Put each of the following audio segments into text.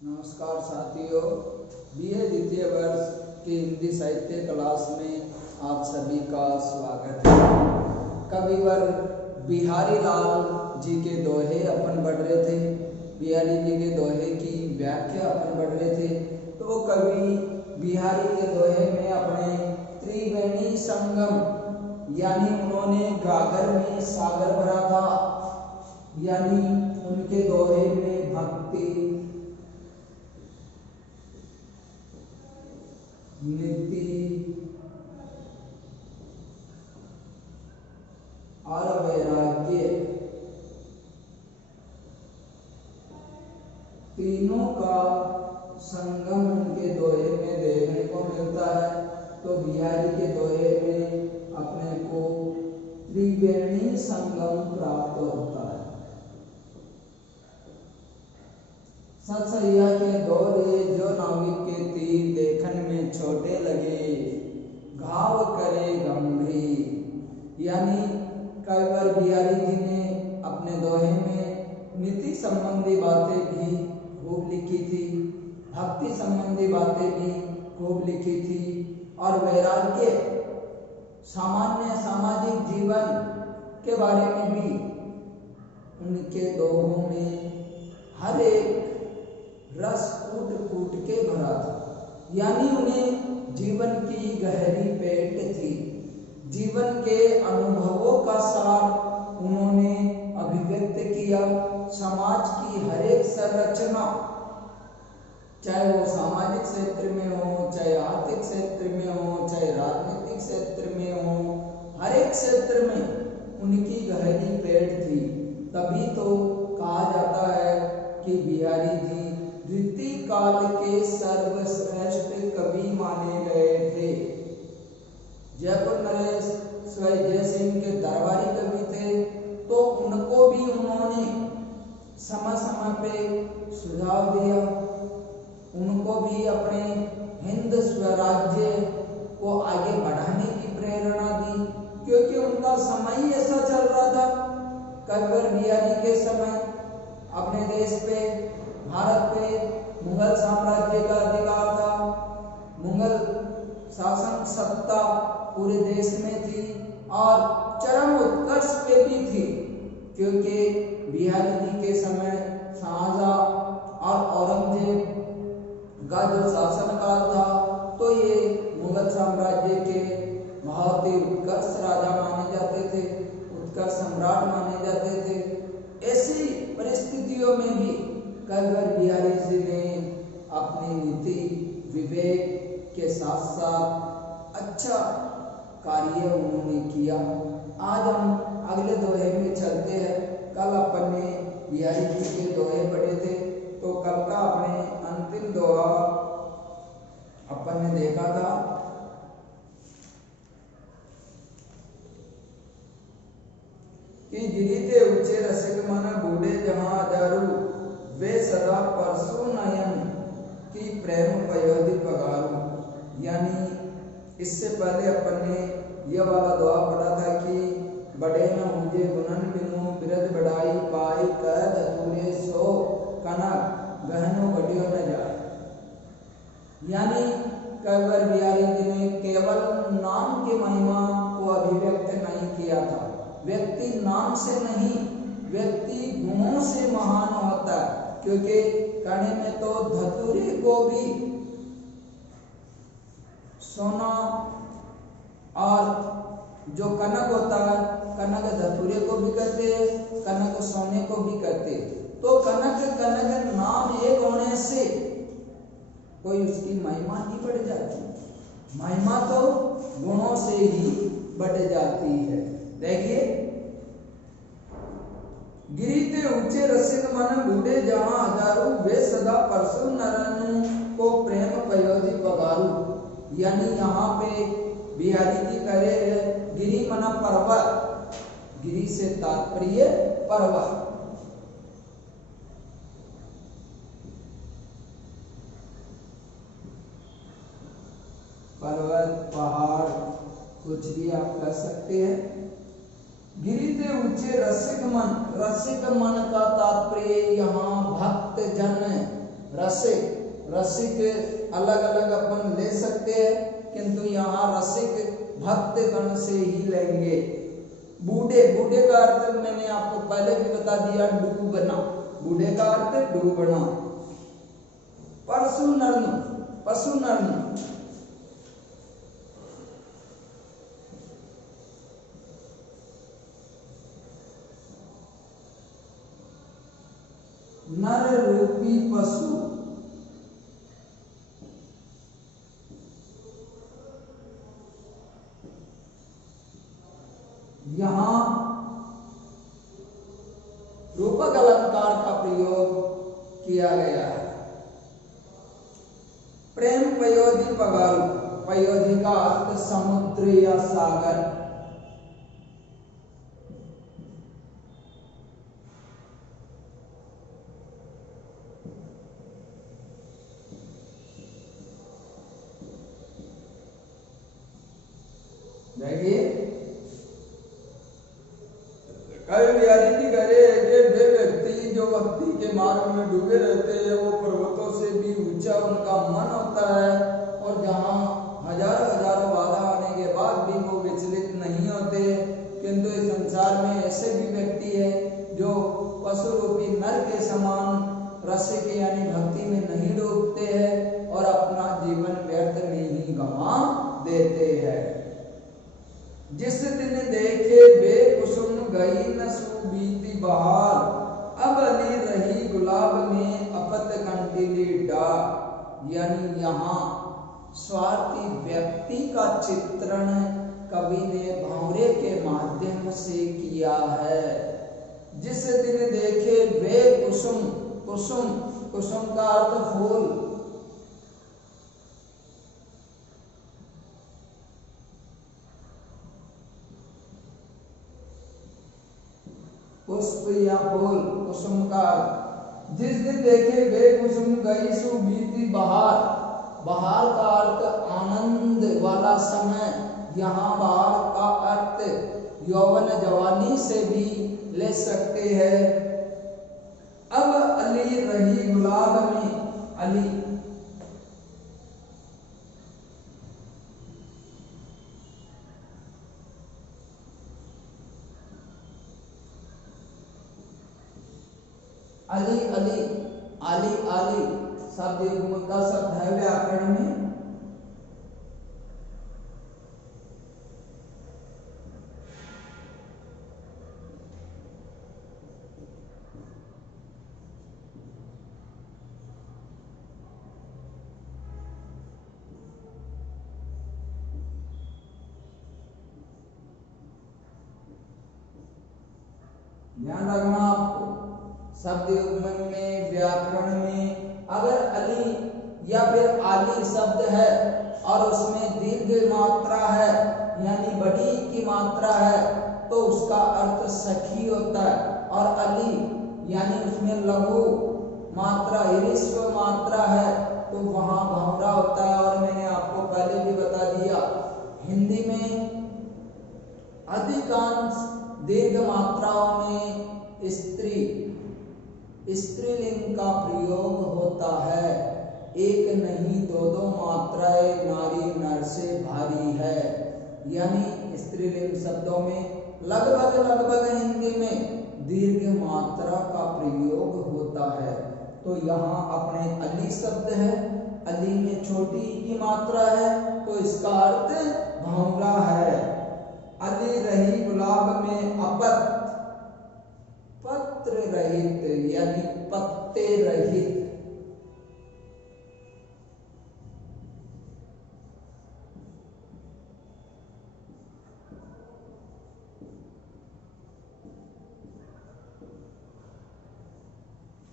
नमस्कार साथियों, बीए द्वितीय वर्ष की हिंदी साहित्य क्लास में आप सभी का स्वागत है। कविवर बिहारी लाल जी के दोहे अपन पढ़ रहे थे। बिहारी जी के दोहे की व्याख्या अपन पढ़ रहे थे। तो कवि बिहारी के दोहे में अपने त्रिवेणी संगम यानी उन्होंने गागर में सागर भरा था, यानी उनके दोहे में भक्ति, नीति और वैराग्य तीनों का संगम उनके दोहे में देखने को मिलता है। तो बिहारी के दोहे में अपने को त्रिवेणी संगम प्राप्त होता है। सतसैया के दौरे जो नाविक के तीर देखन में छोटे लगे, घाव करे गंभीर। यानी कविवर बिहारी जी ने अपने दोहे में नीति संबंधी बातें भी खूब लिखी थी, भक्ति संबंधी बातें भी खूब लिखी थी और वैराग्य, सामान्य सामाजिक जीवन के बारे में भी उनके दोहों में हर एक रस कूट कूट के भरा था। यानी उन्हें जीवन की गहरी पेट थी, जीवन के अनुभवों का सार उन्होंने अभिव्यक्त किया। समाज की हर एक संरचना, चाहे वो सामाजिक क्षेत्र में हो, चाहे आर्थिक क्षेत्र में हो, चाहे राजनीतिक क्षेत्र में हो, हर एक क्षेत्र में उनकी गहरी पेट थी। तभी तो कहा जाता है कि बिहारी जी द्वितीय काल के सर्वश्रेष्ठ कवि माने गए थे। जयपुर नरेश जैसे इनके दरबारी कवि थे, तो उनको भी उन्होंने समय समय पे सुझाव दिया, उनको भी अपने हिंद स्वराज्य को आगे बढ़ाने की प्रेरणा दी, क्योंकि उनका समय ही ऐसा चल रहा था। कविवर बिहारी के समय अपने देश पे, भारत पे मुगल साम्राज्य का अधिकार था। मुगल शासन सत्ता पूरे देश में थी और चरम उत्कर्ष पे भी थी, क्योंकि बिहारी जी के समय शाहजहां और औरंगजेब का जो शासन काल था, तो ये मुगल साम्राज्य के बहुत ही उत्कर्ष राजा माने जाते थे, उत्कर्ष सम्राट माने जाते थे। ऐसी परिस्थितियों में भी कविवर बिहारी जी ने अपनी नीति विवेक के साथ साथ अच्छा कार्य उन्होंने किया। आज हम अगले दोहे में चलते हैं। कल अपन ने बिहारी जी के दोहे पढ़े थे, तो कल का अपने अंतिम दोहा अपन ने देखा था कि गिरीते ऊंचे रसिक मन बूढ़े जहां दारू, वे सदा परसु नयन की प्रेम पयोधि पगारू। यानी इससे पहले अपन ने यह वाला दुआ पढ़ा था कि बड़े न मुझे गुणन बिनु बिरद बढ़ाई पाई, कह धतूरे सो कनक गहनो घटियो न जाए। यानी कविवर बिहारी जी ने केवल नाम की महिमा को अभिव्यक्त नहीं किया था। व्यक्ति नाम से नहीं, व्यक्ति गुणों से महान होता है, क्योंकि कहने में तो धतूरे को भी सोना और जो कनक होता है, कनक धतूरे को भी कहते हैं, कनक सोने को भी कहते हैं। तो कनक कनक नाम एक होने से कोई उसकी महिमा नहीं बढ़ जाती, महिमा तो गुणों से ही बढ़ जाती है। देखिए, गिरीते ऊंचे रसिक मन बूढ़े जहां हजारू, वे सदा परसु नरन को प्रेम पयोधि पगारू। यानी यहाँ पे बिहारी जी कह रहे हैं गिरी मना पर्वत, गिरी से तात्पर्य पर्वत। पर्वत, पहाड़, कुछ भी आप कह सकते हैं। गिरीते ऊंचे रसिक मन, रसिक मन का तात्पर्य यहाँ भक्त जन रसिक रसिक अलग अलग अपन ले सकते हैं, किंतु यहाँ रसिक भक्त गण से ही लेंगे। बूढ़े, बूढ़े का अर्थ मैंने आपको पहले भी बता दिया, डूबना। बूढ़े का अर्थ डूबना। पशु नर्म, पशु नर्म, नर रूपी पशु। यहां रूपक अलंकार का प्रयोग किया गया है। प्रेम पयोधि पगाल, पयोधि का अर्थ समुद्र या सागर। देखिए, कई बिहारी की करे कि वे व्यक्ति जो भक्ति के मार्ग में डूबे रहते हैं, वो पर्वतों से भी ऊंचा उनका मन होता है, और जहाँ हजारों हजारों बाधा आने के बाद भी वो विचलित नहीं होते। किंतु इस संसार में ऐसे भी व्यक्ति है जो पशु रूपी नर के समान रसिक यानी भक्ति में नहीं डूबते हैं और अपना जीवन व्यर्थ में ही गंवा देते हैं। जिस दिन देखे वे कुसुम गई न सुबीती बहार, अब अली रही गुलाब में अपत कंटिली डार। यानी यहाँ स्वार्थी व्यक्ति का चित्रण कवि ने भंवरे के माध्यम से किया है। जिस दिन देखे वे कुसुम, कुसुम, कुसुम का अर्थ फूल, पुष्प या फूल, कुसुम का। जिस दिन देखे वे कुसुम गई सु बीती बहार, बहार का अर्थ आनंद वाला समय। यहाँ बहार का अर्थ यौवन जवानी से भी ले सकते हैं। अब अली रही गुलाब में, अली अली अली आली आली शब्द युग्म का शब्द है व्याकरण में। ध्यान रखना आपको, शब्द युग्मन में व्याकरण में अगर अली या फिर आली शब्द है और उसमें दीर्घ मात्रा है यानी बड़ी की मात्रा है तो उसका अर्थ सखी होता है, और अली यानी उसमें लघु मात्रा ह्रस्व मात्रा है तो वहां भंवरा होता है। और मैंने आपको पहले भी बता दिया, हिंदी में अधिकांश दीर्घ मात्राओं में स्त्रीलिंग का प्रयोग होता है। एक नहीं दो दो मात्राएं नारी नर से भारी है, यानी स्त्रीलिंग शब्दों में लगभग हिंदी में दीर्घ मात्रा का प्रयोग होता है। तो यहाँ अपने अली शब्द है, अली में छोटी की मात्रा है तो इसका अर्थ भंवरा है। अली रही गुलाब में अपत, पत्र रहित यानी पत्ते रहित।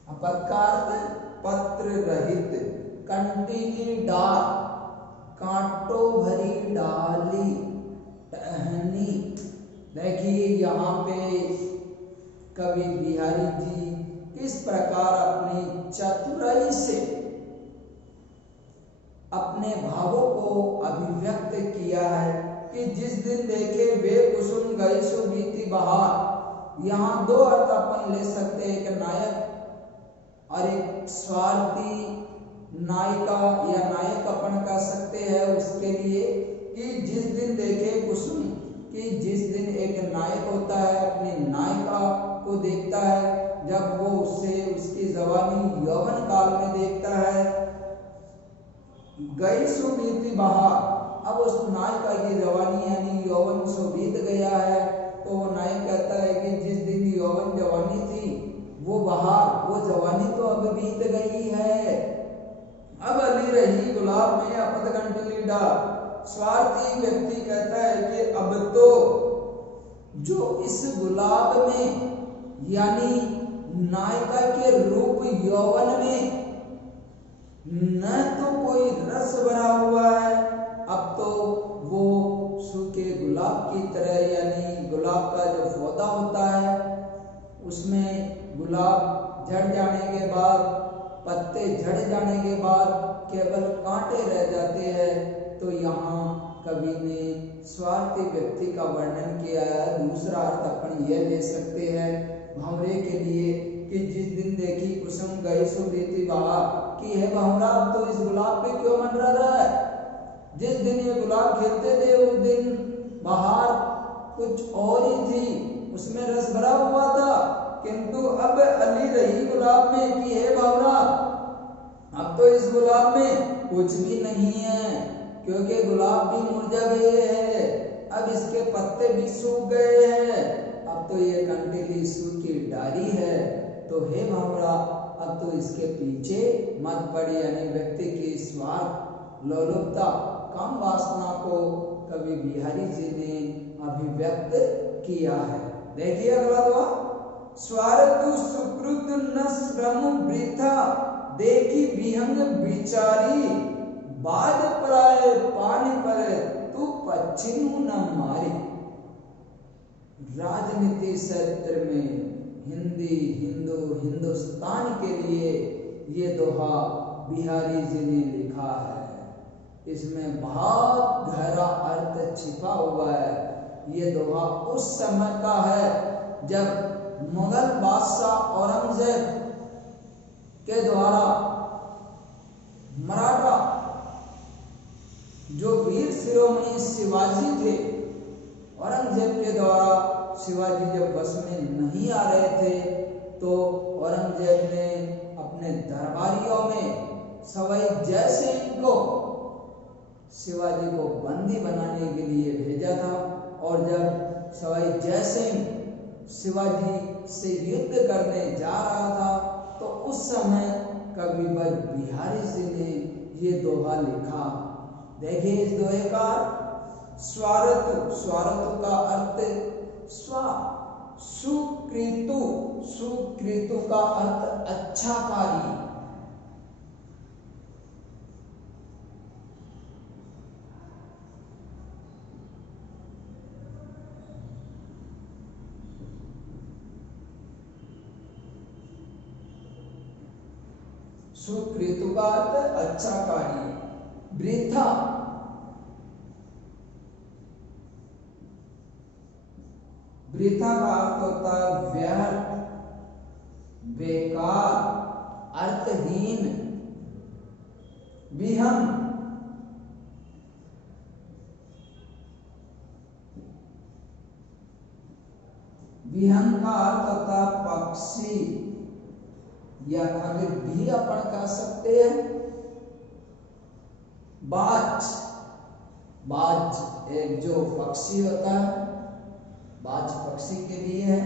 अपत का अर्थ पत्र रहित। कंटीली डाल, कांटों भरी डाली, टहनी। देखिए यहाँ पे कवि बिहारी जी किस प्रकार अपनी चतुराई से अपने भावों को अभिव्यक्त किया है कि जिस दिन देखे वे कुसुम गई सो बीती बहार। यहाँ दो अर्थ अपन ले सकते हैं, एक नायक और एक स्वार्थी नायिका या नायक अपन कह सकते हैं उसके लिए, कि जिस दिन देखे कुसुम, कि जिस दिन एक नायक होता है अपनी नायिका को देखता है, जब वो उससे उसकी जवानी यौवन काल में देखता है, गई सो बीती बहार, अब उस नायिका की जवानी यानी यौवन सो बीत गया है, तो वो नायक कहता है कि जिस दिन यौवन जवानी थी वो बहार, वो जवानी तो अब बीत गई है, अब अली रही गुलाब में अपद कंटली डाल। स्वार्थी व्यक्ति कहता है कि अब तो जो इस गुलाब में यानी नायिका के रूप यौवन में न तो कोई रस भरा हुआ है, अब तो वो सूखे गुलाब की तरह, यानी गुलाब का जो पौधा होता है उसमें गुलाब झड़ जाने के बाद, पत्ते झड़ जाने के बाद केवल कांटे रह जाते हैं। तो यहाँ कवि ने स्वार्थी व्यक्ति का वर्णन किया है। दूसरा अर्थ अपन यह ले सकते हैं भंवरे के लिए कि जिस दिन देखी कुसुम गई सो बीती बहार, कि है भंवरा अब तो इस गुलाब पे क्यों मंडरा रहा है, जिस दिन ये गुलाब खिलते थे उस दिन बहार कुछ और ही थी, उसमें रस भरा हुआ था, किंतु अब अली रही गुलाब में कि हे भंवरा अब तो इस गुलाब में कुछ भी नहीं है, क्योंकि गुलाब भी मुरझा गए हैं, अब इसके पत्ते भी सूख गए हैं, अब तो ये कंटीली सूखी डाली है, तो हे भंवरा अब तो इसके पीछे मत पड़, यानी व्यक्ति की स्वार्थ लोलुपता काम वासना को कवि बिहारी जी ने अभिव्यक्त किया है। देखिए अगला दुआ, स्वार्थ सुकृत न श्रम वृथा, देखी विहंग बिचारी, बाद पराए पानी पर तू पश्चिम न मारी। राजनीति क्षेत्र में हिंदी हिंदू हिंदुस्तान के लिए ये दोहा बिहारी जी ने लिखा है, इसमें बहुत गहरा अर्थ छिपा हुआ है। ये दोहा उस समय का है जब मुगल बादशाह औरंगजेब के द्वारा मराठा जो वीर शिरोमणि शिवाजी थे, औरंगजेब के द्वारा शिवाजी जब बस में नहीं आ रहे थे, तो औरंगजेब ने अपने दरबारियों में सवाई जय सिंह को शिवाजी को बंदी बनाने के लिए भेजा था, और जब सवाई जय सिंह शिवाजी से युद्ध करने जा रहा था, तो उस समय कविवर बिहारी जी ने ये दोहा लिखा। देखिए इस दोहे का स्वार्थ, स्वार्थ का अर्थ स्व, सुकृतु, सुकृतु का अर्थ अच्छा कार्य, सुकृतु का अर्थ अच्छा कार्य, वृथा, वृथा का अर्थ होता है व्यर्थ, बेकार, अर्थहीन, विहंग, विहंग का अर्थ होता है पक्षी या खगिर भी अपन कह सकते हैं। बाज, बाज एक जो पक्षी होता है, बाज पक्षी के लिए है।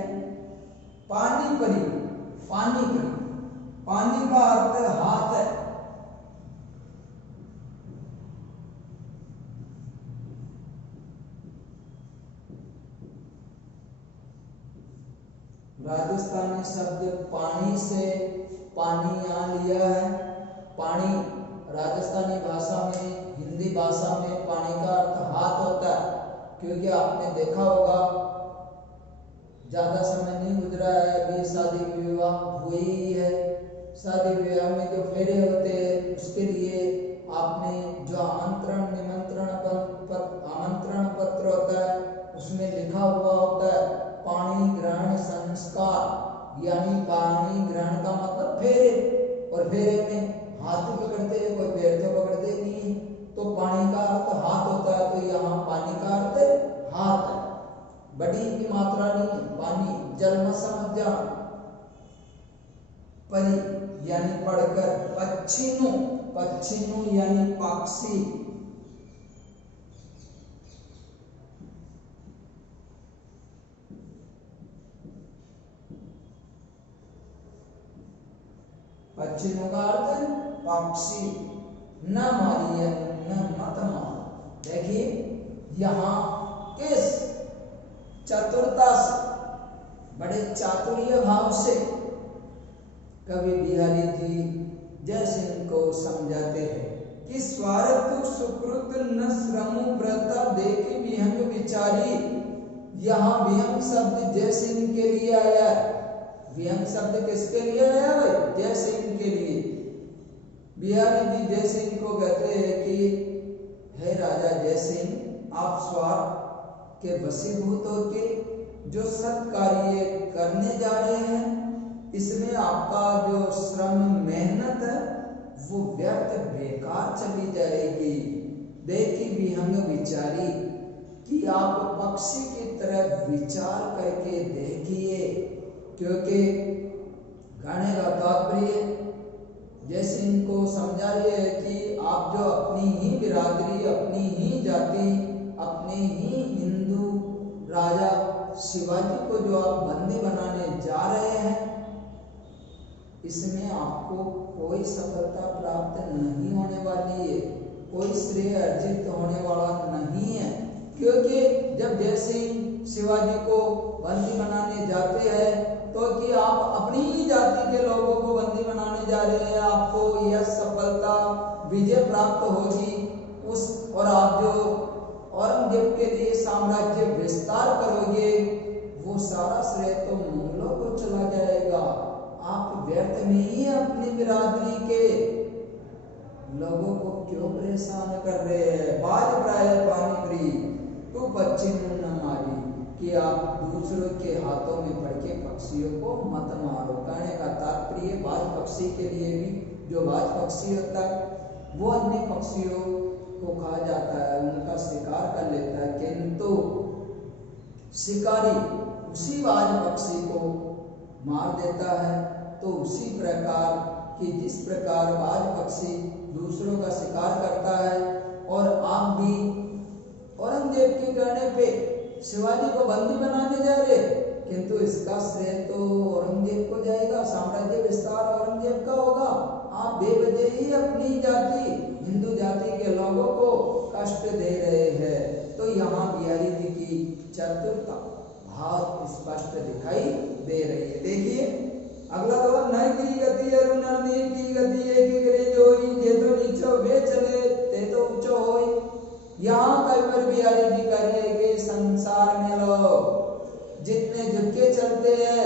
पानी परी, पानी परी, पानी का अर्थ हाथ है। राजस्थानी शब्द पानी से पानी यहाँ लिया है। पानी राजस्थानी भाषा में, हिंदी भाषा में पानी का अर्थ हाथ होता है, क्योंकि आपने देखा होगा ज्यादा समय नहीं गुजरा है, अभी शादी विवाह हुई ही है। शादी विवाह में जो फेरे होते हैं उसके लिए आपने जो आमंत्रण आमंत्रण पत्र होता है उसमें लिखा हुआ होता है पाणी ग्रहण संस्कार, यानी पानी ग्रहण का मतलब फेरे। हाथ पकड़ते हैं, कोई पैर तो पकड़ते नहीं। तो पानी का अर्थ हाथ होता है, तो यहाँ पानी का अर्थ हाथ है, बड़ी की मात्रा नहीं है, पानी जल में समझ जा। परी यानी पढ़कर, पच्छिनु, पच्छिनु यानी पक्षी, पच्छिनु का अर्थ पक्षी। न मारिए, न मत मारो। देखिए यहाँ किस चतुरता से, बड़े चातुर्य भाव से कवि बिहारी जी जय सिंह को समझाते हैं कि स्वार्थ सुकृत न श्रमु व्रता देखी विहंग विचारी। यहाँ विहंग शब्द जय सिंह के लिए आया है। विहंग शब्द किसके लिए आया है? जय सिंह के लिए। बिहारी जी जय सिंह को कहते हैं कि हे राजा जय सिंह, आप स्वार्थ के वशीभूत होके जो सत् कार्य करने जा रहे हैं, इसमें आपका जो श्रम मेहनत है वो व्यर्थ बेकार चली जाएगी। देखी विहंग विचारी, कि आप पक्षी की तरह विचार करके देखिए, क्योंकि गाने का तात्पर्य जय सिंह को समझा रही है कि आप जो अपनी ही बिरादरी, अपनी ही जाति, अपने ही हिंदू राजा शिवाजी को जो आप बंदी बनाने जा रहे हैं, इसमें आपको कोई सफलता प्राप्त नहीं होने वाली है, कोई श्रेय अर्जित होने वाला नहीं है। क्योंकि जब जय सिंह शिवाजी को बंदी बनाने जाते हैं तो कि आप अपनी ही जाति के लोगों को बंदी बनाने जा रहे हैं, आपको यह सफलता विजय प्राप्त होगी उस, और आप जो औरंगजेब के लिए साम्राज्य विस्तार करोगे वो सारा श्रेय तो मुगलों को चला जाएगा। आप व्यर्थ में ही अपनी बिरादरी के लोगों को क्यों परेशान कर रहे हैं? बाज प्राय पानी प्री तो बच्चे न मारी, कि आप दूसरों के हाथों में पड़ के पक्षियों को मत मारो। कहने का तात्पर्य बाज पक्षी के लिए भी, जो बाज पक्षी होता है वो अन्य पक्षियों को खा जाता है, उनका शिकार कर लेता है, किंतु शिकारी उसी बाज पक्षी को मार देता है। तो उसी प्रकार कि जिस प्रकार बाज पक्षी दूसरों का शिकार करता है, और आप भी औरंगजेब के कहने पे शिवाजी को बंदी बनाने जा रहे, किंतु इसका श्रेय तो औरंगजेब को जाएगा, साम्राज्य विस्तार औरंगजेब का होगा। आप बेवजह ही अपनी जाति, हिंदू जाति के लोगों को कष्ट दे रहे हैं। तो यहाँ बिहारी जी की चतुरता बहुत स्पष्ट दिखाई दे रही है। देखिए अगला तो नई की गति अरुण नीर की गति एक करे जोई, जे तो नीचो वे चले ते तो ऊंचो होई। यहाँ कई बार बिहारी जी कह रहे हैं कि संसार में लोग जितने झुके चलते हैं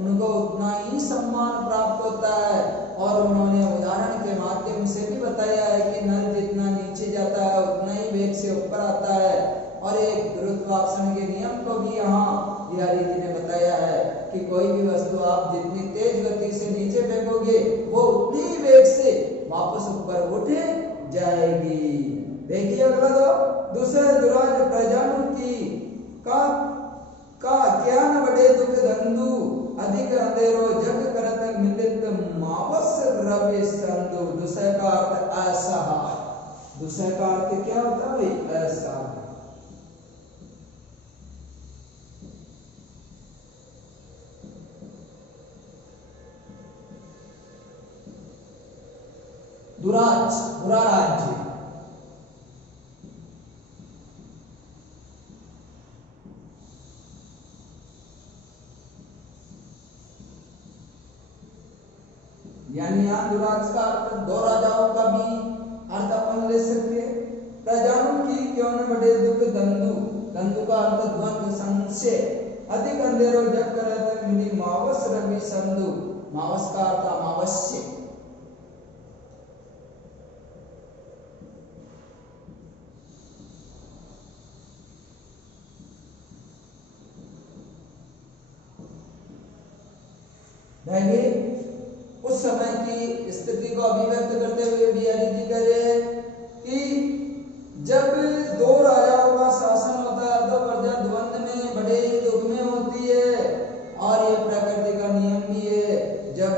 उनको उतना ही सम्मान प्राप्त होता है। और उन्होंने उदाहरण के माध्यम से भी बताया है कि नल जितना नीचे जाता है उतना ही वेग से ऊपर आता है। और एक गुरुत्वाकर्षण के नियम को भी यहाँ बिहारी जी ने बताया है कि कोई भी वस्तु आप जितनी तेज गति से नीचे फेंकोगे वो उतनी ही वेग से वापस ऊपर उठ जाएगी। देखिए अगला तो दूसरे दुराज प्रजानु की का क्या न बड़े दुख धंधु, अधिक अंधेरो जग करत मिलित मावस रवि संधु। दूसरे का अर्थ ऐसा, दूसरे का अर्थ क्या होता है भाई? ऐसा। दुराज बुरा राज्य, यानी यहाँ दुराज का अर्थ दो राजाओं का भी अर्थ अपन ले सकते हैं। प्रजाओं की क्यों न बड़े दुख धंधु, धंधु का अर्थ द्वंद्व संशय, अधिक अंधेरो जग करत मिली मावस रवि संधु, मावस का अर्थ अमावस्या। उस समय की स्थिति को अभिव्यक्त करते हुए बिहारी जी कह रहे हैं कि जब दो राजाओं का शासन होता है तो प्रजा द्वंद में बड़े ही दुख में होती है और ये प्रकृति का नियम भी है। जब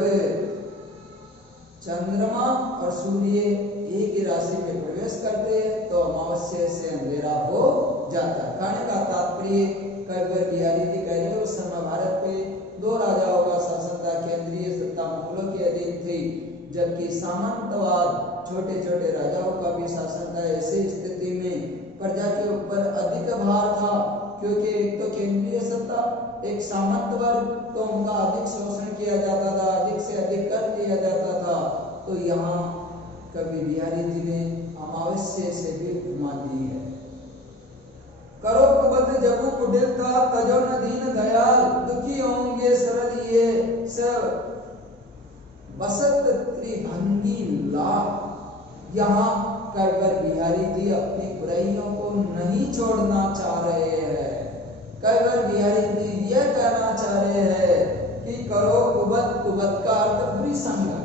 चंद्रमा और सूर्य एक ही राशि में प्रवेश करते हैं तो अमावस्या से अंधेरा हो जाता है। कहने का तात्पर्य कविवर बिहारी जी कह रहे उस समय भारत पे दो राजाओं का शासन था। केंद्रीय सत्ता मुगलों के अधीन थी जबकि सामंतवाद छोटे छोटे राजाओं का भी शासन था। ऐसी स्थिति में प्रजा के ऊपर अधिक भार था क्योंकि एक तो केंद्रीय सत्ता एक सामंत वर्ग तो उनका अधिक शोषण किया जाता था, अधिक से अधिक कर लिया जाता था। तो यहाँ कवि बिहारी जी ने अमावस्या से भी घुमा दी है। करो कुबत जगु कुटिल था तजो न दीन दयाल दुखी होंगे सरल ये सब बसत त्रिभंगी लाभ। यहाँ कविवर बिहारी जी अपनी बुराइयों को नहीं छोड़ना चाह रहे हैं। कविवर बिहारी जी यह कहना चाह रहे हैं कि करो कुबत, कुबत का अर्थ बुरी संगत।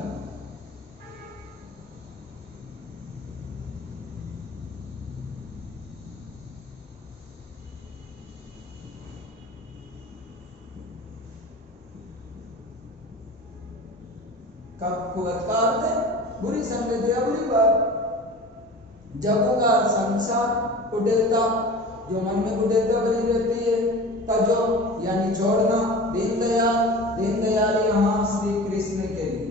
कुबत का अर्थ है बुरी संगत या बुरी बात। जगू का संसार, कुटिलता जो मन में कुटिलता बनी रहती है, तजो यानी छोड़ना, दीनदयाल, दीनदयाल यहाँ श्री कृष्ण के लिए।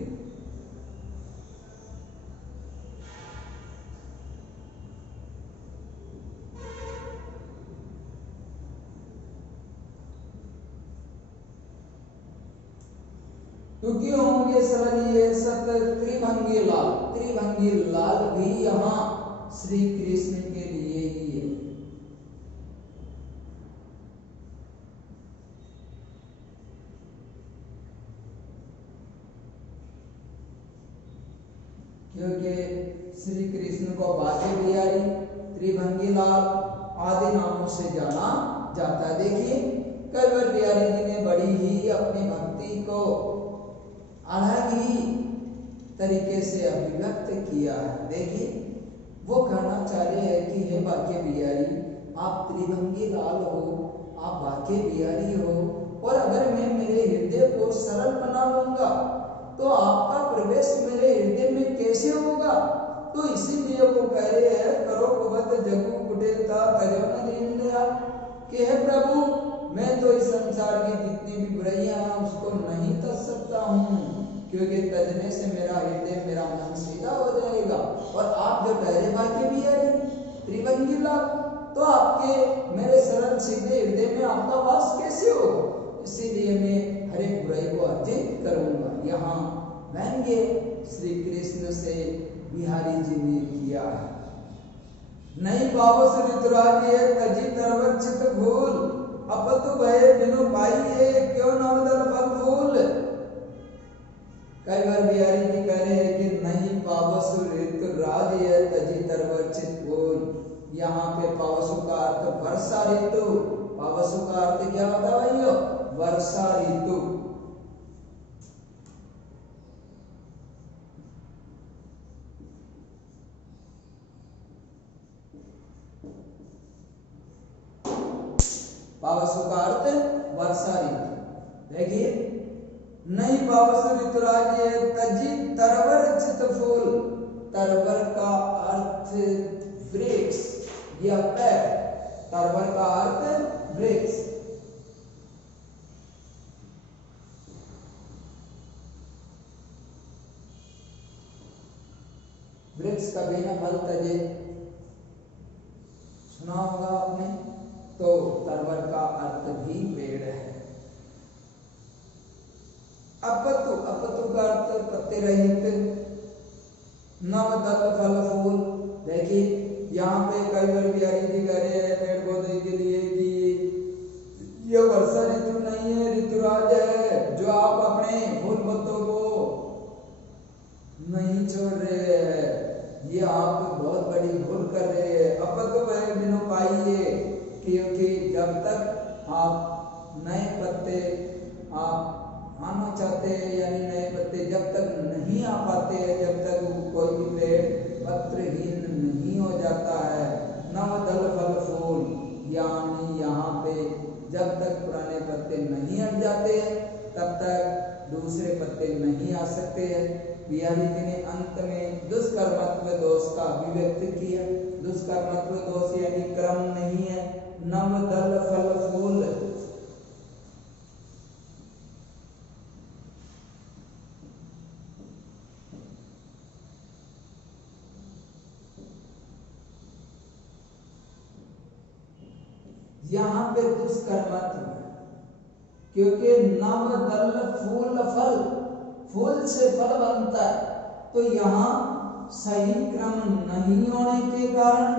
दुखी होंगे सरल ये सत त्रिभंगी लाल, त्रिभंगी लाल भी यहाँ श्री कृष्ण के लिए ही है। क्योंकि श्री कृष्ण को बाके बिहारी, त्रिभंगी लाल आदि नामों से जाना जाता है। देखिए कविवर बिहारी जी ने बड़ी ही अपनी भक्ति को अलग ही तरीके से अभिव्यक्त किया है। देखिए वो कहना चाह रहे हैं कि हे बाके बिहारी, आप त्रिभंगी लाल हो, आप बाके बिहारी हो, और अगर मैं मेरे हृदय को सरल बनाऊंगा तो आपका प्रवेश मेरे हृदय में कैसे होगा। तो इसीलिए वो कह रहे हैं करो कुबत जगू कुटिलता तजो न दीनदयाल कि हे प्रभु मैं तो इस संसार की जितनी भी बुराइयां हैं उसको नहीं तज सकता हूँ क्योंकि तजने से मेरा हृदय, मेरा मन सीधा हो जाएगा। और आप जो ठहरे बाके बिहारी, त्रिभंगी लाल, तो आपके मेरे सरल सीधे हृदय में आपका वास कैसे हो। इसीलिए मैं हर एक बुराई को अर्जित करूंगा। यहाँ व्यंग्य श्री कृष्ण से बिहारी जी ने किया है। नहीं पावस ऋतुराज तजी तरवर चित भूल अपतु भय बिनु पाई क्यों नवदल फल फूल। कई बार बिहारी जी कह रहे हैं कि नहीं पावसु ऋतुराज तजी तरवर चित भूल। यहाँ पे पावसु का अर्थ वर्षा ऋतु। पावसु का अर्थ क्या होता है भाइयों? वर्षा ऋतु। पावसु का अर्थ वर्षा ऋतु। देखिए नहीं पावसु ऋतुराज तजी तरवर चित फूल। तरवर का अर्थ वृक्ष या पेड़, तरवर का अर्थ वृक्ष। वृक्ष का बिना फल तजे, सुना होगा आपने। तो तरवर का अर्थ भी पेड़ है। अपतु, अपतु का अर्थ पत्ते रहित, नवदल फल फूल। देखिए यहाँ पे कविवर बिहारी जी कह रहे हैं पेड़ पौधे के लिए कि यह वर्षा ऋतु नहीं है, ऋतुराज है जो आप अपने फूल पत्तों को नहीं छोड़ रहे हैं। ये आप बहुत बड़ी भूल कर रहे हैं। अपतु भय बिनु पाइए, क्योंकि जब तक आप नए पत्ते आप आना चाहते हैं यानी नए पत्ते जब तक नहीं आ पाते हैं, जब तक कोई भी पेड़ पत्रहीन नहीं हो जाता है, नव दल फल फूल, यानी यहाँ पे जब तक पुराने पत्ते नहीं हट जाते तब तक दूसरे पत्ते नहीं आ सकते हैं। बिहारी जी ने अंत में दुष्कर्मत्व दोष का अभिव्यक्त किया। दुष्कर्मत्व दोष यानी क्रम नहीं है, नव दल फल फूल। यहाँ पे दुष्कर्मत्व, क्योंकि नव दल फूल फल, फूल से फल बनता है, तो यहाँ सही क्रम नहीं होने के कारण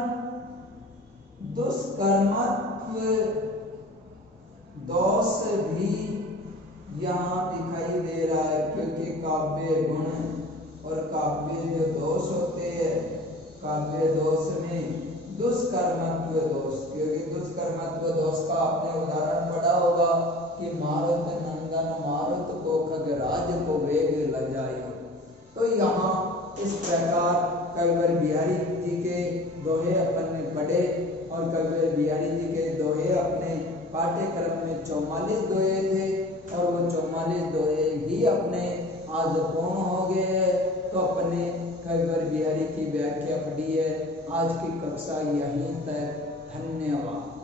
दुष्कर्मत्व दोष भी यहाँ दिखाई दे रहा है। क्योंकि काव्य गुण और काव्य जो दोष होते हैं, काव्य दोष में दुष्कर्मत्व दोष, क्योंकि दुष्कर्मत्व दोष का आपने उदाहरण पढ़ा होगा कि मारुत नंदन मारुत को खगराज को वेग लजायो। तो यहाँ इस प्रकार कविवर बिहारी जी के दोहे अपन ने पढ़े और कविवर बिहारी जी के दोहे अपने पाठ्यक्रम में 44 दोहे थे और वो 44 दोहे ही अपने आज पूर्ण हो गए हैं। तो अपने कविवर बिहारी की व्याख्या पढ़ी है। आज की कक्षा यहीं तक। धन्यवाद।